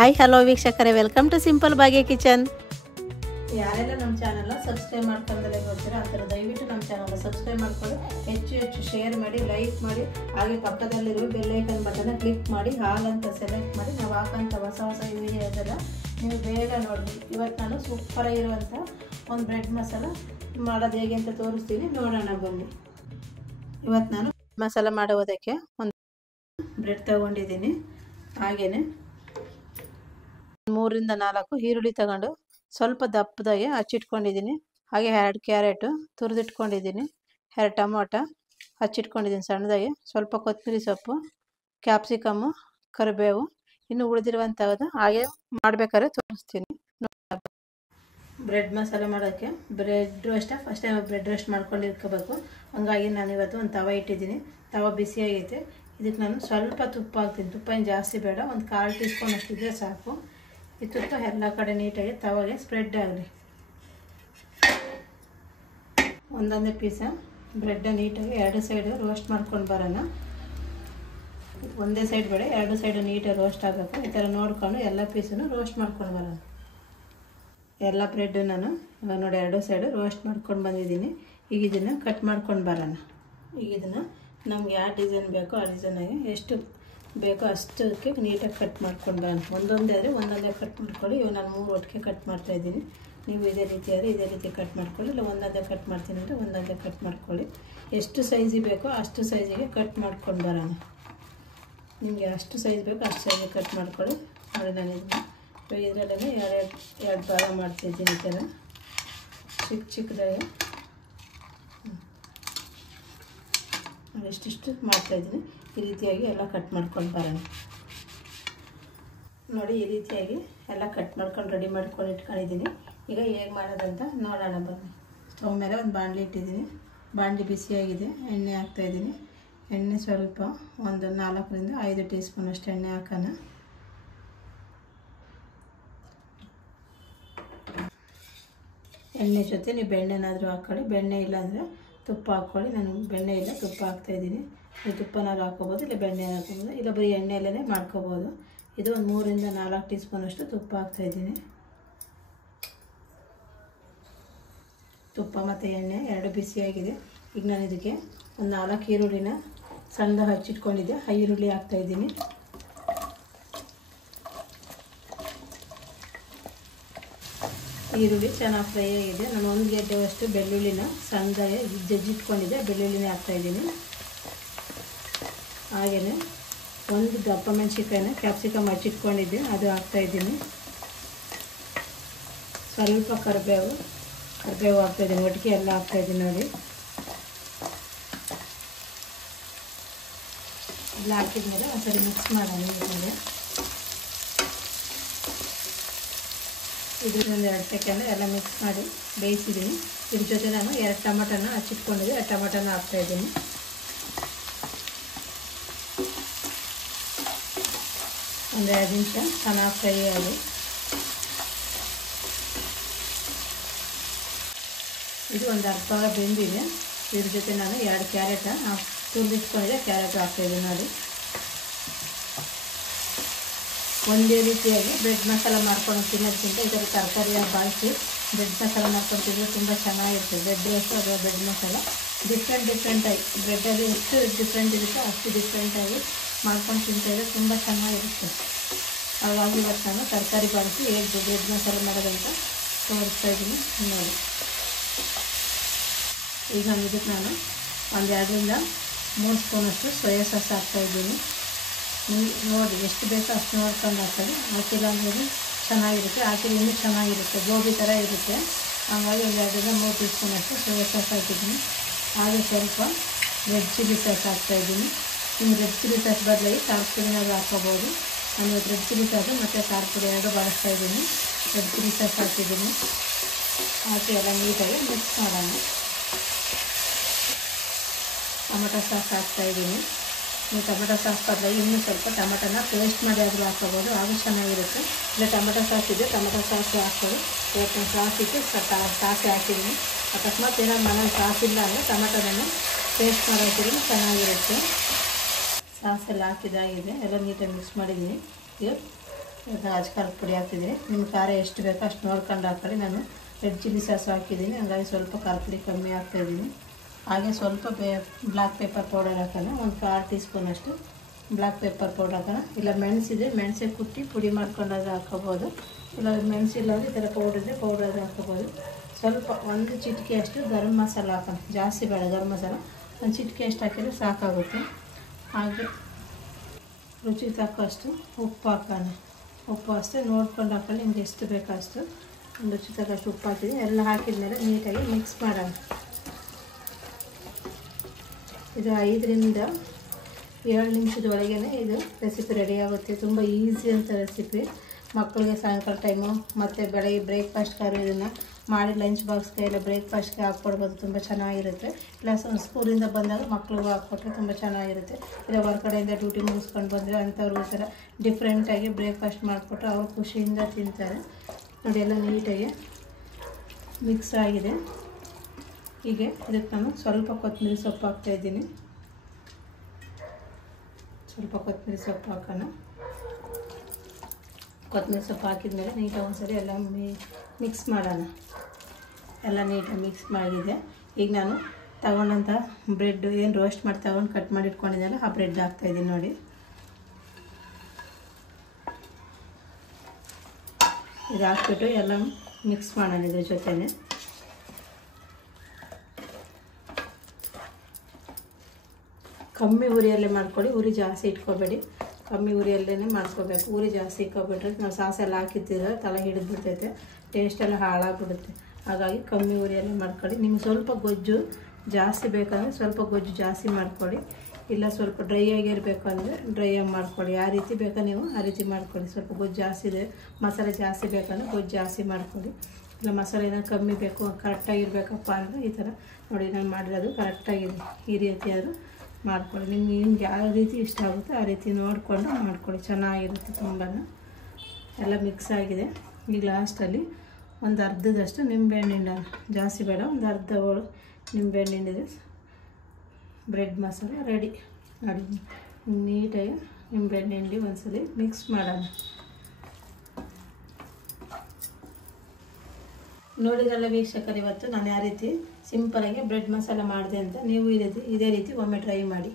Hi hello ವೀಕ್ಷಕರೇ, welcome to simple Bhagya kitchen. ಯಾರೆಲ್ಲ ನಮ್ಮ ಚಾನಲ್ನ ಸಬ್ಸ್ಕ್ರೈಬ್ ಮಾಡ್ಕೊಂಡಲ್ಲೇ ಬರ್ತೀರಾ ಅಂತಾರೆ, ದಯವಿಟ್ಟು ನಮ್ಮ ಚಾನಲ್ನ ಸಬ್ಸ್ಕ್ರೈಬ್ ಮಾಡ್ಕೊಂಡು ಹೆಚ್ಚು ಶೇರ್ ಮಾಡಿ, ಲೈಕ್ ಮಾಡಿ, ಹಾಗೆ ಪಕ್ಕದಲ್ಲಿರುವ ಬೆಲ್ ಐಕನ್ ಬಟನ್ನ ಕ್ಲಿಕ್ ಮಾಡಿ ಹಾಲ್ ಅಂತ ಸೆಲೆಕ್ಟ್ ಮಾಡಿ ನಾವು ಹಾಕೋಂಥ ಹೊಸ ವಿಡಿಯೋ ಇದೆಲ್ಲ ನೀವು ಬೇಗ ನೋಡಿ. ಇವತ್ತು ನಾನು ಸೂಪರಾಗಿರುವಂಥ ಒಂದು ಬ್ರೆಡ್ ಮಸಾಲ ಮಾಡೋದು ಹೇಗೆ ಅಂತ ತೋರಿಸ್ತೀನಿ, ನೋಡೋಣ ಬನ್ನಿ. ಇವತ್ತು ನಾನು ಮಸಾಲ ಮಾಡೋದಕ್ಕೆ ಒಂದು ಬ್ರೆಡ್ ತೊಗೊಂಡಿದ್ದೀನಿ. ಹಾಗೆಯೇ 3 ರಿಂದ 4 ಈರುಳ್ಳಿ ತಗೊಂಡು ಸ್ವಲ್ಪ ದಪ್ಪದಾಗೆ ಹಚ್ಚಿಟ್ಕೊಂಡಿದ್ದೀನಿ. ಹಾಗೆ 2 ಕ್ಯಾರೆಟು ತುರಿದಿಟ್ಕೊಂಡಿದ್ದೀನಿ, 2 ಟೊಮೊಟೊ ಹಚ್ಚಿಟ್ಕೊಂಡಿದ್ದೀನಿ ಸಣ್ಣದಾಗಿ, ಸ್ವಲ್ಪ ಕೊತ್ತಂಬರಿ ಸೊಪ್ಪು, ಕ್ಯಾಪ್ಸಿಕಮ್ಮು, ಕರಿಬೇವು, ಇನ್ನು ಉಳಿದಿರುವಂಥದ್ದು ಹಾಗೆ ಮಾಡಬೇಕಾದ್ರೆ ತೋರಿಸ್ತೀನಿ. ಬ್ರೆಡ್ ಮಸಾಲೆ ಮಾಡೋಕ್ಕೆ bread roast first time bread roast ಮಾಡ್ಕೊಂಡಿರ್ಕೋಬೇಕು. ಹಂಗಾಗಿ ನಾನು ಇವತ್ತು ಒಂದು ತವ ಇಟ್ಟಿದ್ದೀನಿ. ತವ ಬಿಸಿಯಾಗೈತೆ. ಇದಕ್ಕೆ ನಾನು ಸ್ವಲ್ಪ ತುಪ್ಪ ಹಾಕ್ತೀನಿ. ತುಪ್ಪ ಏನು ಜಾಸ್ತಿ ಬೇಡ, ಒಂದು 1/4 ಟೀ ಸ್ಪೂನ್ ಅಷ್ಟಿದ್ರೆ ಸಾಕು. ಈ ತುಪ್ಪ ಎಲ್ಲ ಕಡೆ ನೀಟಾಗಿ ತವಾಗೆ ಸ್ಪ್ರೆಡ್ ಆಗಲಿ. ಒಂದೊಂದೇ ಪೀಸ ಬ್ರೆಡ್ಡ ನೀಟಾಗಿ 2 ಸೈಡು ರೋಸ್ಟ್ ಮಾಡ್ಕೊಂಡು ಬರೋಣ. ಒಂದೇ ಸೈಡ್ ಬೇಡ, 2 ಸೈಡು ನೀಟಾಗಿ ರೋಸ್ಟ್ ಆಗಬೇಕು. ಈ ಥರ ನೋಡ್ಕೊಂಡು ಎಲ್ಲ ಪೀಸನ್ನು ರೋಸ್ಟ್ ಮಾಡ್ಕೊಂಡು ಬರೋಣ. ಎಲ್ಲ ಬ್ರೆಡ್ಡು ನಾನು ಇವಾಗ ನೋಡಿ 2 ಸೈಡು ರೋಸ್ಟ್ ಮಾಡ್ಕೊಂಡು ಬಂದಿದ್ದೀನಿ. ಈಗ ಇದನ್ನು ಕಟ್ ಮಾಡ್ಕೊಂಡು ಬರೋಣ. ಈಗ ಇದನ್ನು ನಮ್ಗೆ ಯಾವ ಡಿಸೈನ್ ಬೇಕೋ ಆ ಡಿಸೈನಾಗಿ ಎಷ್ಟು ಬೇಕೋ ಅಷ್ಟಕ್ಕೆ ನೀಟಾಗಿ ಕಟ್ ಮಾಡ್ಕೊಂಡು ಬರೋಣ. ಒಂದೊಂದೇ ಆದರೆ ಒಂದೊಂದೇ ಕಟ್ ಮಾಡ್ಕೊಳ್ಳಿ. ಇವಾಗ ನಾನು 3 ಒಟ್ಟಿಗೆ ಕಟ್ ಮಾಡ್ತಾಯಿದ್ದೀನಿ. ನೀವು ಇದೇ ರೀತಿ ಆದರೆ ಇದೇ ರೀತಿ ಕಟ್ ಮಾಡ್ಕೊಳ್ಳಿ, ಇಲ್ಲ ಒಂದೊಂದೇ ಕಟ್ ಮಾಡ್ತೀನಿ ಅಂದರೆ ಒಂದೊಂದೇ ಕಟ್ ಮಾಡ್ಕೊಳ್ಳಿ. ಎಷ್ಟು ಸೈಜಿಗೆ ಬೇಕೋ ಅಷ್ಟು ಸೈಜಿಗೆ ಕಟ್ ಮಾಡ್ಕೊಂಡು ಬರೋಣ. ನಿಮಗೆ ಅಷ್ಟು ಸೈಜ್ ಬೇಕೋ ಅಷ್ಟು ಸೈಜಿಗೆ ಕಟ್ ಮಾಡ್ಕೊಳ್ಳಿ. ನೋಡಿ ನಾನು ಇದರಲ್ಲೇ ಎರಡು ಭಾಗ ಮಾಡ್ತಿದ್ದೀನಿ. ಈ ಥರ ಚಿಕ್ಕದಾಗಿ ಇಷ್ಟಿಷ್ಟು ಮಾಡ್ತಾಯಿದ್ದೀನಿ. ಈ ರೀತಿಯಾಗಿ ಎಲ್ಲ ಕಟ್ ಮಾಡ್ಕೊಂಡು ಬರೋಣ. ನೋಡಿ ಈ ರೀತಿಯಾಗಿ ಎಲ್ಲ ಕಟ್ ಮಾಡ್ಕೊಂಡು ರೆಡಿ ಮಾಡ್ಕೊಂಡು ಇಟ್ಕೊಂಡಿದ್ದೀನಿ. ಈಗ ಹೇಗೆ ಮಾಡೋದಂತ ನೋಡೋಣ ಬನ್ನಿ. ಸ್ಟವ್ ಮೇಲೆ ಒಂದು ಬಾಣಲಿ ಇಟ್ಟಿದ್ದೀನಿ. ಬಾಣಲಿ ಬಿಸಿಯಾಗಿದೆ. ಎಣ್ಣೆ ಹಾಕ್ತಾಯಿದ್ದೀನಿ. ಎಣ್ಣೆ ಸ್ವಲ್ಪ ಒಂದು 4 ರಿಂದ 5 ಟೀ ಸ್ಪೂನ್ ಅಷ್ಟು ಎಣ್ಣೆ ಹಾಕೋಣ. ಎಣ್ಣೆ ಜೊತೆ ನೀವು ಬೆಣ್ಣೆನಾದರೂ ಹಾಕ್ಕೊಳ್ಳಿ, ಬೆಣ್ಣೆ ಇಲ್ಲಾಂದರೆ ತುಪ್ಪ ಹಾಕ್ಕೊಳ್ಳಿ. ನಾನು ಬೆಣ್ಣೆ ಇಲ್ಲ, ತುಪ್ಪ ಹಾಕ್ತಾಯಿದ್ದೀನಿ. ನೀವು ತುಪ್ಪನಾದ್ರು ಹಾಕ್ಕೋಬೋದು, ಇಲ್ಲ ಬೆಣ್ಣೆ ಹಾಕ್ಕೋಬೋದು, ಇಲ್ಲ ಬರೀ ಎಣ್ಣೆಯಲ್ಲೇ ಮಾಡ್ಕೋಬೋದು. ಇದು ಒಂದು 3 ರಿಂದ 4 ಟೀ ಸ್ಪೂನ್ ಅಷ್ಟು ತುಪ್ಪ ಹಾಕ್ತಾಯಿದ್ದೀನಿ. ತುಪ್ಪ ಮತ್ತು ಎಣ್ಣೆ 2 ಬಿಸಿಯಾಗಿದೆ. ಈಗ ನಾನು ಇದಕ್ಕೆ ಒಂದು 4 ಈರುಳ್ಳಿನ ಸಣ್ಣದಾಗಿ ಹಚ್ಚಿಟ್ಕೊಂಡಿದ್ದೆ, ಆ ಈರುಳ್ಳಿ ಹಾಕ್ತಾಯಿದ್ದೀನಿ. ಈರುಳ್ಳಿ ಚೆನ್ನಾಗಿ ಫ್ರೈ ಆಗಿದೆ. ನಾನು 1 ಗೆಡ್ಡೆಯಷ್ಟು ಬೆಳ್ಳುಳ್ಳಿನ ಸಣ್ಣದಾಗಿ ಜಜ್ಜಿಟ್ಕೊಂಡಿದ್ದೆ, ಬೆಳ್ಳುಳ್ಳಿನೇ ಹಾಕ್ತಾಯಿದ್ದೀನಿ. ಹಾಗೆಯೇ 1 ದಪ್ಪ ಮೆಣಸಿನ್ಕಾಯಿನ ಕ್ಯಾಪ್ಸಿಕಮ್ ಹಚ್ಚಿಟ್ಕೊಂಡಿದ್ದೆ, ಅದು ಹಾಕ್ತಾಯಿದ್ದೀನಿ. ಸ್ವಲ್ಪ ಕರಿಬೇವು ಹಾಕ್ತಾಯಿದ್ದೀನಿ. ಒಟ್ಟಿಗೆ ಎಲ್ಲ ಹಾಕ್ತಾಯಿದ್ದೀನಿ. ನೋಡಿ ಎಲ್ಲ ಹಾಕಿದ್ಮೇಲೆ ಒಂದ್ಸರಿ ಮಿಕ್ಸ್ ಮಾಡೋಣ. ಇದನ್ನೊಂದು 2 ಸೆಕೆಂಡ್ ಎಲ್ಲ ಮಿಕ್ಸ್ ಮಾಡಿ ಬೇಯಿಸಿದ್ದೀನಿ. ಇದ್ರ ಜೊತೆ ನಾನು 2 ಟೊಮೊಟೊನ ಹಚ್ಚಿಟ್ಕೊಂಡಿದ್ದೆ, 2 ಟೊಮೊಟೊನ ಹಾಕ್ತಾಯಿದ್ದೀನಿ. ಒಂದು 2 ನಿಮಿಷ ಚೆನ್ನಾಗಿ ಫ್ರೈ ಆಗಿ. ಇದು ಒಂದು ಅರ್ಧ ಭಾಗ ಬೆಂದಿದೆ. ಇದ್ರ ಜೊತೆ ನಾನು 2 ಕ್ಯಾರೆಟ ತುರಿದಿಟ್ಕೊಂಡಿದ್ದೆ, ಕ್ಯಾರೆಟ್ ಹಾಕ್ತಾಯಿದ್ದೀನಿ. ನೋಡಿ ಒಂದೇ ರೀತಿಯಾಗಿ ಬ್ರೆಡ್ ಮಸಾಲ ಮಾಡ್ಕೊಂಡು ತಿನ್ನೋದಕ್ಕಿಂತ ಈ ಥರ ತರಕಾರಿಯಾಗಿ ಬಳಸಿ ಬ್ರೆಡ್ ಮಸಾಲ ಮಾಡ್ಕೊಂಡು ತಿನ್ನೋದು ತುಂಬ ಚೆನ್ನಾಗಿರ್ತದೆ. ಬ್ರೆಡ್ ರೋಸ್ಟ್ ಅಥವಾ ಬ್ರೆಡ್ ಮಸಾಲ ಡಿಫ್ರೆಂಟಾಗಿ ಬ್ರೆಡ್ಡಲ್ಲಿ ಎಷ್ಟು ಡಿಫ್ರೆಂಟ್ ಇರುತ್ತೋ ಅಷ್ಟು ಡಿಫ್ರೆಂಟಾಗಿ ಮಾಡ್ಕೊಂಡು ತಿಂತಾಯಿದ್ರೆ ತುಂಬ ಚೆನ್ನಾಗಿರುತ್ತೆ. ಹಾಗಾಗಿ ಇವತ್ತು ನಾನು ತರಕಾರಿ ಬಳಸಿ ಹೇಗೆ ಬ್ರೆಡ್ ಮಸಾಲ ಮಾಡೋದಂತ ತೋರಿಸ್ತಾಯಿದ್ದೀನಿ. ನೋಡಿ ಈಗ ಇದಕ್ಕೆ ನಾನು ಒಂದು 2 ರಿಂದ 3 ಸ್ಪೂನಷ್ಟು ಸೋಯಾ ಸಾಸ್ ಹಾಕ್ತಾಯಿದ್ದೀನಿ. ನೋಡಿ ಎಷ್ಟು ಬೇಕೋ ಅಷ್ಟು ನೋಡ್ಕೊಂಡು ಹಾಕ್ತಾರೆ. ಹಾಕಿಲ್ಲ ಅಂದರೆ ಚೆನ್ನಾಗಿರುತ್ತೆ, ಹಾಕಿದ್ರೆ ಇನ್ನೂ ಚೆನ್ನಾಗಿರುತ್ತೆ, ಗೋಬಿ ಥರ ಇರುತ್ತೆ. ಹಾಗಾಗಿ ಒಂದು 2 ರಿಂದ 3 ಟೀ ಸ್ಪೂನಷ್ಟು ಸೋಯಾ ಸಾಸ್ ಹಾಕಿದ್ದೀನಿ. ಹಾಗೆ ಸ್ವಲ್ಪ ರೆಡ್ ಚಿಲ್ಲಿ ಸಾಸ್ ಹಾಕ್ತಾಯಿದ್ದೀನಿ. ನೀವು ರೆಡ್ ಚಿಲ್ಲಿ ಸಾಸ್ ಬದಲಾಗಿ ಖಾರದ ಪುಡಿನಾದ್ರು ಹಾಕ್ಕೋಬೋದು. ನಾನು ರೆಡ್ ಚಿಲ್ಲಿ ಸಾಸು ಮತ್ತು ಖಾರದ ಪುಡಿ 2 ಬಳಸ್ತಾಯಿದ್ದೀನಿ. ರೆಡ್ ಚಿಲ್ಲಿ ಸಾಸ್ ಹಾಕಿದ್ದೀನಿ. ಹಾಕಿ ಎಲ್ಲ ನೀಟಾಗಿ ಮಿಕ್ಸ್ ಮಾಡೋಣ. ಟೊಮೊಟೊ ಸಾಸ್ ಹಾಕ್ತಾಯಿದ್ದೀನಿ. ನೀವು ಟೊಮೊಟೊ ಸಾಸ್ ಬದಲಾಗಿ ಇನ್ನೂ ಸ್ವಲ್ಪ ಟೊಮೊಟೊನ ಪೇಸ್ಟ್ ಮಾಡಿ ಆದರೂ ಹಾಕ್ಕೋಬೋದು, ಆದರೂ ಚೆನ್ನಾಗಿರುತ್ತೆ. ಇಲ್ಲ ಟೊಮೊಟೊ ಸಾಸ್ ಇದೆ, ಟೊಮೊಟೊ ಸಾಸ್ ಹಾಕ್ಬೋದು. ಇವತ್ತು ಸಾಸ್ ಇಟ್ಟು ಸಾಸಿ ಹಾಕಿದ್ದೀನಿ. ಅಕಸ್ಮಾತ್ ಏನಾದ್ರು ಮನೇಲಿ ಸಾಸ್ ಇಲ್ಲ ಅಂದರೆ ಟೊಮೊಟೊನ ಪೇಸ್ಟ್ ಮಾಡೋದ್ರೂ ಚೆನ್ನಾಗಿರುತ್ತೆ. ಸಾಸೆಲ್ಲ ಹಾಕಿದಾಗಿದೆ, ಎಲ್ಲ ನೀಟಾಗಿ ಮಿಕ್ಸ್ ಮಾಡಿದ್ದೀನಿ. ಈಗ ಅಜ್ಜ ಖಾರದ ಪುಡಿ ಹಾಕಿದ್ದೀನಿ. ನಿಮ್ಮ ಖಾರ ಎಷ್ಟು ಬೇಕೋ ಅಷ್ಟು ನೋಡ್ಕೊಂಡು ಹಾಕೊಳ್ಳಿ. ನಾನು ರೆಡ್ ಚಿಲ್ಲಿ ಸಾಸ್ ಹಾಕಿದ್ದೀನಿ, ಹಂಗಾಗಿ ಸ್ವಲ್ಪ ಖಾರ ಪುಡಿ ಕಮ್ಮಿ ಹಾಕ್ತಾಯಿದ್ದೀನಿ. ಹಾಗೆ ಸ್ವಲ್ಪ ಬ್ಲ್ಯಾಕ್ ಪೆಪ್ಪರ್ ಪೌಡರ್ ಹಾಕೋಣ, ಒಂದು 1/4 ಟೀ ಸ್ಪೂನ್ ಅಷ್ಟು ಬ್ಲ್ಯಾಕ್ ಪೆಪ್ಪರ್ ಪೌಡರ್ ಹಾಕೋಣ. ಇಲ್ಲ ಮೆಣಸಿದೆ ಮೆಣಸೆ ಕುಟ್ಟಿ ಪುಡಿ ಮಾಡ್ಕೊಂಡಾದ್ರೆ ಹಾಕೋಬೋದು, ಇಲ್ಲ ಮೆಣಸಿಲ್ಲ ಅಂದರೆ ಈ ಥರ ಪೌಡ್ರಿದೆ ಪೌಡರ್ ಹಾಕೋಬೋದು. ಸ್ವಲ್ಪ ಒಂದು ಚಿಟಿಕೆ ಅಷ್ಟು ಗರಂ ಮಸಾಲ ಹಾಕೋಣ, ಜಾಸ್ತಿ ಬೇಡ ಗರಂ ಮಸಾಲ, ಒಂದು ಚಿಟಿಕೆ ಅಷ್ಟು ಹಾಕಿದ್ರೆ ಸಾಕಾಗುತ್ತೆ. ಹಾಗೆ ರುಚಿಗೆ ತಕ್ಕಷ್ಟು ಉಪ್ಪು ಹಾಕೋಣ. ಉಪ್ಪು ಅಷ್ಟೇ ನೋಡ್ಕೊಂಡು ಹಾಕೊಳ್ಳಿ, ನಿಮ್ಗೆ ಎಷ್ಟು ಬೇಕೋ ಅಷ್ಟು. ಒಂದು ರುಚಿ ತಕ್ಕಷ್ಟು ಉಪ್ಪು ಹಾಕಿದ್ದೀನಿ. ಎಲ್ಲ ಹಾಕಿದ ಮೇಲೆ ನೀಟಾಗಿ ಮಿಕ್ಸ್ ಮಾಡೋಣ. ಇದು 5ರಿಂದ 7 ನಿಮಿಷದೊಳಗೇ ಇದು ರೆಸಿಪಿ ರೆಡಿ ಆಗುತ್ತೆ. ತುಂಬ ಈಸಿ ಅಂತ ರೆಸಿಪಿ. ಮಕ್ಕಳಿಗೆ ಸಾಯಂಕಾಲ ಟೈಮು ಮತ್ತು ಬೆಳಗ್ಗೆ ಬ್ರೇಕ್ಫಾಸ್ಟ್ಗಾರು ಇದನ್ನು ಮಾಡಿ ಲಂಚ್ ಬಾಕ್ಸ್ಗೆ ಇಲ್ಲ ಬ್ರೇಕ್ಫಾಸ್ಟ್ಗೆ ಹಾಕ್ಕೊಡ್ಬೋದು, ತುಂಬ ಚೆನ್ನಾಗಿರುತ್ತೆ. ಇಲ್ಲ ಸ್ಕೂಲಿಂದ ಬಂದಾಗ ಮಕ್ಳಿಗೂ ಹಾಕ್ಕೊಟ್ರೆ ತುಂಬ ಚೆನ್ನಾಗಿರುತ್ತೆ. ಇಲ್ಲ ಹೊರಗಡೆಯಿಂದ ಡ್ಯೂಟಿ ಮುಗಿಸ್ಕೊಂಡು ಬಂದರೆ ಅಂಥವ್ರಿಗೂ ಥರ ಡಿಫ್ರೆಂಟಾಗಿ ಬ್ರೇಕ್ಫಾಸ್ಟ್ ಮಾಡಿಕೊಟ್ರೆ ಅವರು ಖುಷಿಯಿಂದ ತಿಂತಾರೆ. ನೋಡಿ ಎಲ್ಲ ನೀಟಾಗಿ ಮಿಕ್ಸ್ ಆಗಿದೆ. ಹೀಗೆ ಇದಕ್ಕೆ ನಾನು ಸ್ವಲ್ಪ ಕೊತ್ತಂಬರಿ ಸೊಪ್ಪು ಹಾಕ್ತಾಯಿದ್ದೀನಿ. ಸ್ವಲ್ಪ ಕೊತ್ತಂಬರಿ ಸೊಪ್ಪು ಹಾಕೋಣ. ಕೊತ್ತಂಬರಿ ಸೊಪ್ಪು ಹಾಕಿದ ಮೇಲೆ ನೀಟಾಗಿ ಒಂದ್ಸರಿ ಎಲ್ಲ ಮಿಕ್ಸ್ ಮಾಡೋಣ. ಎಲ್ಲ ನೀಟಾಗಿ ಮಿಕ್ಸ್ ಮಾಡಿದೆ. ಈಗ ನಾನು ತಗೊಂಡಂಥ ಬ್ರೆಡ್ ಏನು ರೋಸ್ಟ್ ಮಾಡಿ ತಗೊಂಡು ಕಟ್ ಮಾಡಿ ಇಟ್ಕೊಂಡಿದ್ದೆಲ್ಲ ಆ ಬ್ರೆಡ್ ಹಾಕ್ತಾಯಿದ್ದೀನಿ ನೋಡಿ. ಇದು ಹಾಕ್ಬಿಟ್ಟು ಎಲ್ಲ ಮಿಕ್ಸ್ ಮಾಡೋಣ ಇದ್ರ ಜೊತೆನೆ. ಕಮ್ಮಿ ಉರಿಯಲ್ಲೇ ಮಾಡ್ಕೊಳ್ಳಿ, ಉರಿ ಜಾಸ್ತಿ ಇಟ್ಕೊಬೇಡಿ, ಕಮ್ಮಿ ಉರಿಯಲ್ಲೇ ಮಾಡ್ಕೋಬೇಕು. ಉರಿ ಜಾಸ್ತಿ ಇಟ್ಕೊಬಿಟ್ರೆ ನಾವು ಸಾಸೆಲ್ಲ ಹಾಕಿರ್ತೀರ ತಲೆ ಹಿಡಿದ್ಬಿಡ್ತೈತೆ, ಟೇಸ್ಟೆಲ್ಲ ಹಾಳಾಗ್ಬಿಡುತ್ತೆ. ಹಾಗಾಗಿ ಕಮ್ಮಿ ಉರಿಯಲ್ಲೇ ಮಾಡ್ಕೊಳ್ಳಿ. ನಿಮ್ಗೆ ಸ್ವಲ್ಪ ಗೊಜ್ಜು ಜಾಸ್ತಿ ಬೇಕಂದರೆ ಸ್ವಲ್ಪ ಗೊಜ್ಜು ಜಾಸ್ತಿ ಮಾಡ್ಕೊಳ್ಳಿ, ಇಲ್ಲ ಸ್ವಲ್ಪ ಡ್ರೈ ಆಗಿರಬೇಕು ಅಂದರೆ ಡ್ರೈ ಆಗಿ ಮಾಡ್ಕೊಳ್ಳಿ. ಯಾವ ರೀತಿ ಬೇಕೋ ನೀವು ಆ ರೀತಿ ಮಾಡ್ಕೊಳ್ಳಿ. ಸ್ವಲ್ಪ ಗೊಜ್ಜು ಜಾಸ್ತಿ ಇದೆ, ಮಸಾಲೆ ಜಾಸ್ತಿ ಬೇಕಂದ್ರೆ ಗೊಜ್ಜು ಜಾಸ್ತಿ ಮಾಡ್ಕೊಳ್ಳಿ. ಇಲ್ಲ ಮಸಾಲೆ ಏನೋ ಕಮ್ಮಿ ಬೇಕು ಕರೆಕ್ಟಾಗಿರ್ಬೇಕಪ್ಪ ಅಂದರೆ ಈ ಥರ ನೋಡಿ ನಾನು ಮಾಡಿರೋದು ಕರೆಕ್ಟಾಗಿದೆ. ಈ ರೀತಿ ಆದರೂ ಮಾಡ್ಕೊಳ್ಳಿ. ನಿಮ್ಗೆ ಯಾವ ರೀತಿ ಇಷ್ಟ ಆಗುತ್ತೆ ಆ ರೀತಿ ನೋಡಿಕೊಂಡು ಮಾಡ್ಕೊಳ್ಳಿ, ಚೆನ್ನಾಗಿರುತ್ತೆ ತುಂಬಾ. ಎಲ್ಲ ಮಿಕ್ಸ್ ಆಗಿದೆ. ಈಗ ಲಾಸ್ಟಲ್ಲಿ ಒಂದು ಅರ್ಧದಷ್ಟು ನಿಂಬೆಹಣ್ಣು ಹಿಂಡೋಣ, ಜಾಸ್ತಿ ಬೇಡ, ಒಂದು ಅರ್ಧ ನಿಂಬೆಹಣ್ಣು ಹಿಂಡಿದ್ರೆ ಬ್ರೆಡ್ ಮಸಾಲ ರೆಡಿ. ನೋಡಿ ನೀಟಾಗಿ ನಿಂಬೆಹಣ್ಣು ಹಿಂಡಿ ಒಂದ್ಸಲಿ ಮಿಕ್ಸ್ ಮಾಡೋಣ. ನೋಡಿದ್ರಲ್ಲ ವೀಕ್ಷಕರು, ಇವತ್ತು ನಾನು ಯಾವ ರೀತಿ ಸಿಂಪಲಾಗಿ ಬ್ರೆಡ್ ಮಸಾಲ ಮಾಡಿದೆ ಅಂತ. ನೀವು ಇದೇ ರೀತಿ ಒಮ್ಮೆ ಟ್ರೈ ಮಾಡಿ.